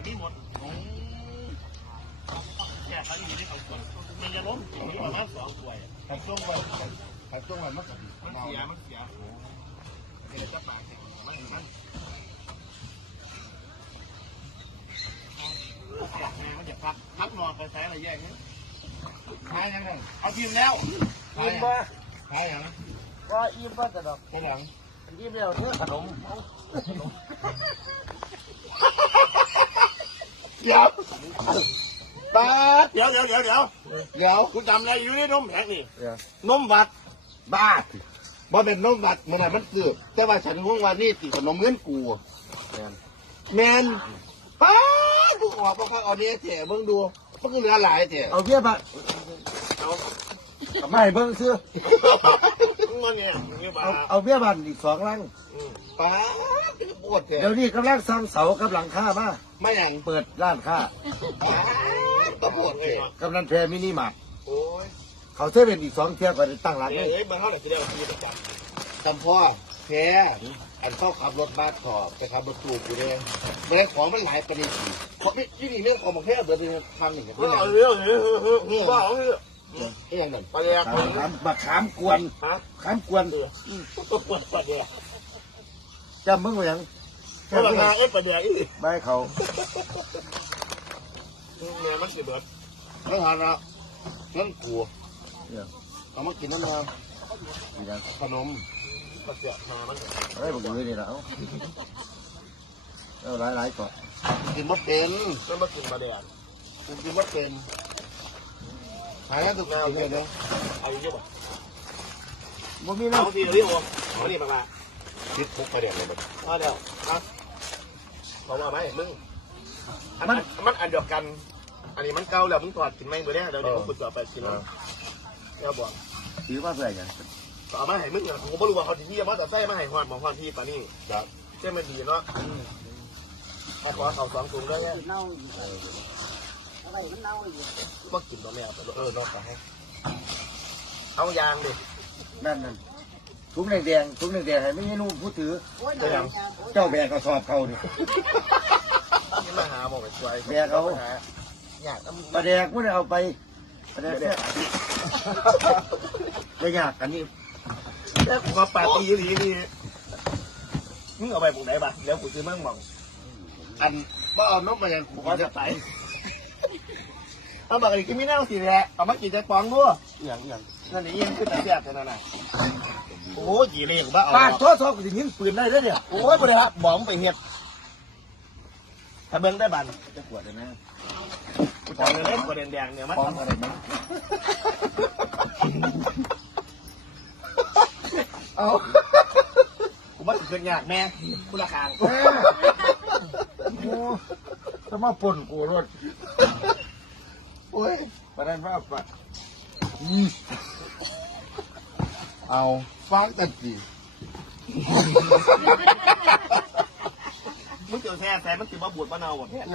แต่ไม่หมดแค่เขาอยู่ที่เขาส่วนมันจะล้มอย่างนี้ประมาณ2 ถ้วยขัดช่วงวันมันเสียเดี๋ยวจะปากมันมันจะพักนอนไปใช้อะไรแย่งนี้ใช้ยังไงเอาทีมแล้วอิ่มป่ะใช้ยังว่าอิ่มป่ะแต่ดอกตัวหลังอิ่มแล้วเนื้อขนมเดี๋ยวป้าเดี๋ยวกูจำอะไรอยู่ในนมแพ็กนี่นมวัดบ้าบ่เป็นนมวัดมันอะไรมันคือแต่ว่าฉันห่วงว่านี่ติขนมเงินกูแมนป้ากูออกมาเอาเนี้ยเถอะมึงดูมันก็เหลือหลายเถอะเอาเบี้ยบ้านไม่เบิ่งซื้อเอาเบี้ยบ้านอีก2 ลังป้าปวดเถอะเดี๋ยวนี้กำลังสร้างเสากับหลังคามาไม่อย่างเปิดร้านค้าก็ปวดเถอะกำนันแพรมินิมาร์ทเขาเซเว่นอีก2 เที่ยวก็ได้ตั้งร้านเลยมันเท่าไหร่ที่เดียวที่ประจำจำพ่อแพ้อันพ่อขับรถบ้านขอบไปขับรถตู้กูเลยไม่ได้ของมันหลายประเด็นเพราะที่นี่เรื่องของมันแค่เดือนนึงทำหนึ่งกันบ้าเรื่องนี่ยังหนึ่งประเดี๋ยวบักขามกวนขามกวนประเดี๋ยวจำมึงไว้ยังประเดี๋ยวประเดี๋ยวอีกใบเขาเนี่ยมันสิเบิดไม่ทานละนั่นกูเอามากินน้ำมันขนมประเดี๋ยวมามันอะไรบอกอยู่นี่นะเอาหลายก่อนกินมะเป็นก็มากินประเดี๋ยวกินมะเป็นหายแล้วถูกแล้วเดี๋ยวเอาอยู่ป่ะบ่มีนะเอาทีนี้โอ้เอาทีมาคิดพุกประเดี๋ยวเลยมันเอาเดี๋ยวครับบอกว่าไหมมึงมันอันเดียวกันอันนี้มันเก่าแล้วมึงถอดกินไหมเบอร์เนี่ยเดี๋ยวมึงขุดต่อไปกินแล้วบอกถือว่าเพื่อกันต่อมาให้มึงผมไม่รู้ว่าเขาที่ว่าแต่แท้มาให้หอดมองหอดที่ปานี่ครับแค่ไม่ดีเนาะถ้าขอเขา2 ถุงได้เนี่ยก็กินตัวแม่นอกจากให้เอายางดินั่นถุงแดงให้ไม่ให้นุ่มผู้ถือเจ้าแบกกระสอบเขาดินี่มาหาบอกไปช่วยแบกเขาอยากปลาแดกไม่ได้เอาไปปลาแดกไม่ยากอันนี้แค่ขอปาตีดีมึงเอาไปปลูกไหนบ้างเดี๋ยวกูซื้อมั่งมองอันว่าเอานกมาอย่างกูก็จะไปเอาบอกอีกกินไม่น่าสิแหละเอามากินจะปองด้วยอย่างนั่นนี่ยังขึ้นแต่แซ่บแต่นั่นน่ะโอ้ยยี่เลี้ยงบ้าเอาปากโทษกูจะยิงปืนได้ด้วยเนี่ยโอ้ยบริหารบอมไปเห็ดถ้าเบิ้งได้บันจะปวดเลยนะกูทำเลยเล่นกระเด็นแดงเนี่ยมันทำอะไรมั้งเอากูว่าเกินยากแม่กูละคางโอ้จะมาป่นกูรถโอ้ยประเด็นว่าปะเอาฟังตัดจีมึงเจอแซ่มันกินว่าบูดมะนาวหมดเนี่ย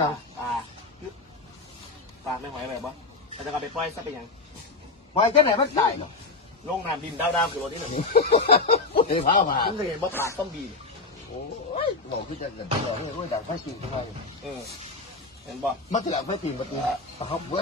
ปลาไม่ไหวเลยปะแต่จะกลับไปปล่อยซะเป็นยังปล่อยแค่ไหนมันตายเนาะลงน้ำดินดาวคือรถที่ไหนเฮ้ยพามามึงเห็นว่าปากต้องดีโอ้ยบอกพี่จะเกิดบอกให้รู้ดังไฟตีนทำไมเห็นบ่มาถึงหลังไฟตีนประตูครับเว้ย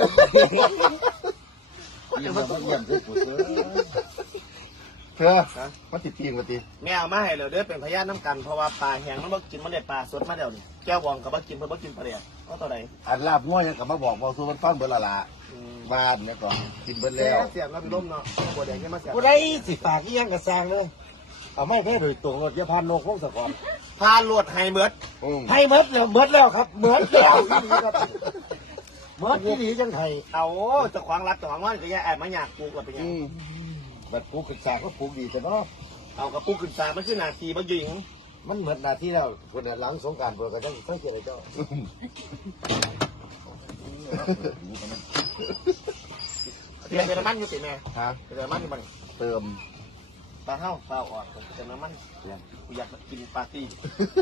ยังมาต้องยังด้วยปุ๋ยเธอมาติดตีนประตูแม่เอามาให้เราเด้อเป็นพยานน้ำกันเพราะว่าปลาแห้งมันบ่กินมันได้ปลาสดมาเดี๋ยวนี้แก้วบองกับบ่กินเพิ่นบ่กินปลาเดี๋ยวก็ตัวใดอันลาบง่วยยังกับมาบอกบอกสู้มันฟังเบอร์ละบ้านเนี่ยก่อนกินเบอร์แล้วเสียบแล้วไปล้มเนาะบัวแดงยังมาเสียบกูได้สิปากยังกระซังเลยเอาไม่แพ้โดยตรงรถยาพานโลกพงศกรพาลวดไฮเมิร์ดแล้วครับเมิร์ดแล้วเมิร์ดที่ดีจังไทยเอาจะขวางรัดจะขวางว่าจะแย่แอบมาหยาบปลูกแบบนี้แบบปลูกขึ้นสาก็ปลูกดีแต่เนาะเอากับปลูกขึ้นสามันคือนาทีมันยิงมันเหมือนนาทีแล้วคนหลังสงการเปิดก็ต้องไม่เกี่ยวกับเจ้าเติมน้ำมันอยู่ติแม่เติมน้ำมันอยู่บ้างเติมปลาเท่าปลาอ่อนเติมน้ำมันกูอยากกินปาร์ตี้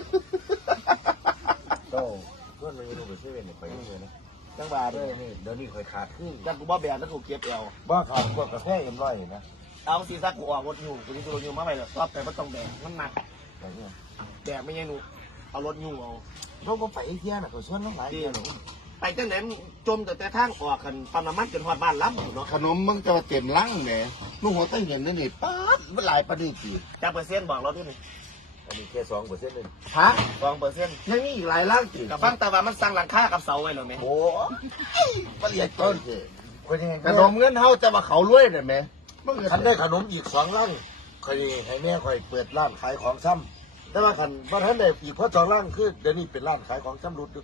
โต้เพื่อนมันดูไปเซเว่นไปเลยนะจังหวะด้วยเดี๋ยวนี้เคยขาดขึ้นจังกูบ้าแบนแล้วกูเก็บเอวบ้าขาดพวกกาแฟเอ็มร้อยนะเอาซีซ่ากูออกรถยูกูจะรถยูมาไปเลยรอบแต่ไม่ต้องแบกมันหนักแบกไม่ใช่หนูเอารถยูเอาเราก็ไปเที่ยวน่ะก็ส่วนน้องหลายเที่ยวหรอกไปจังไหนจมแต่ทางออกกันปั๊มน้ำมันจนฮอดบ้านล้ำเนาะขนมมึงจะมาเต็มลังแหมมึงหัวตั้งเงินนี่ป๊าดมันหลายประเดี๋ยวกี่จากเปอร์เซ็นต์บอกเราที่นี่อันนี้แค่2%นึงฮะ 2% ยังมีอีกหลายลังกี่กับฟังแต่ว่ามันสร้างหลังคากับเสาไว้หรอไหมโอ้มันเรียกต้นเถอะคนยังไงขนมเงินเฮาจะมาเขารวยได้ไหมมึงคันได้ขนมอีก2ลังค่อยให้แม่ค่อยเปิดร้านขายของซ้ำแต่ว่าคันบ่ทันได้อีกเพราะ2ลังคือเดี๋ยวนี้เป็นร้านขายของซ้ำรุดอยู่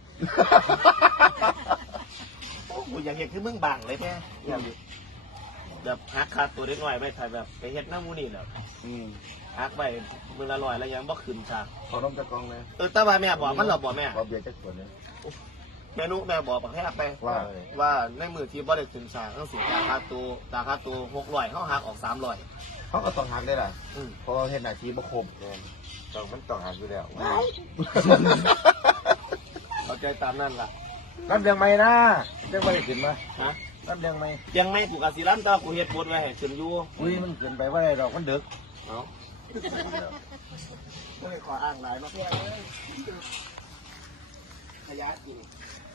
โอ้กูอยากเห็นคือมึงบังเลยแท้แบบหักค่าตัวเล็กน้อยไปถ่ายแบบไปเฮ็ดน้ำมูนี่แหละหักไปมือละ100แล้วยังบ่ขึ้นค่ะขนมจะกองเลยแต่ว่าแม่บอกมันหรอบอกแม่บ่เบียร์จักคนเลยแม่นุแม่บอกปักแฮกไป ว่าในมือที่บ่ได้ขึ้นสร้างทั้งสิราคาตัว600เขาหักออก300 เขาก็ต้องหักได้ล่ะอืมเพราะเห็นอาชีพบ่คมต้องมันต้องหักอยู่แล้วเข้าใจตามนั่นล่ะน้ำเดืองไหมนะเดืองไม่ได้ขึ้นมาฮะน้ำเดืองไหมยังไม่กูกสิรันก็กูเฮ็ดบทไว้ให้ขึ้นอยู่อุ้ยมันขึ้นไปว่าไรดอกมันดึกเนาะไม่ขออ้างหลายมาแค่เลยขยะกิน